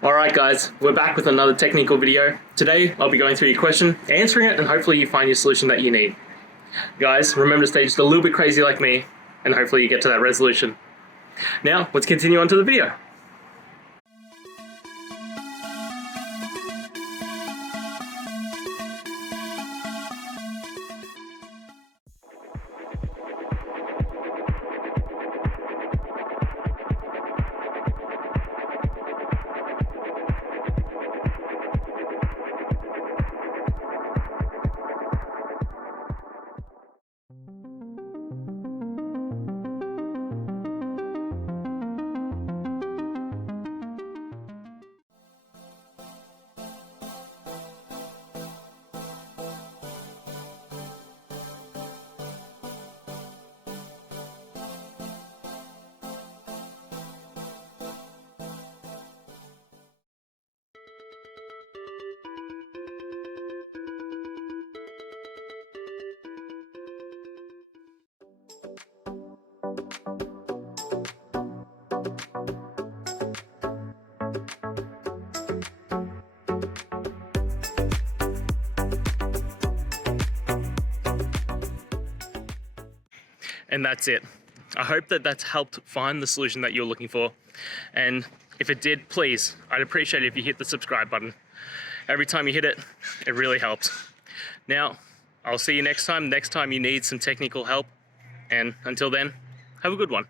Alright guys, we're back with another technical video. Today I'll be going through your question, answering it, and hopefully you find your solution that you need. Guys, remember to stay just a little bit crazy like me, and hopefully you get to that resolution. Now, let's continue on to the video. And that's it. I hope that that's helped find the solution that you're looking for. And if it did, please, I'd appreciate it if you hit the subscribe button. Every time you hit it, it really helps. Now, I'll see you next time you need some technical help. And until then, have a good one.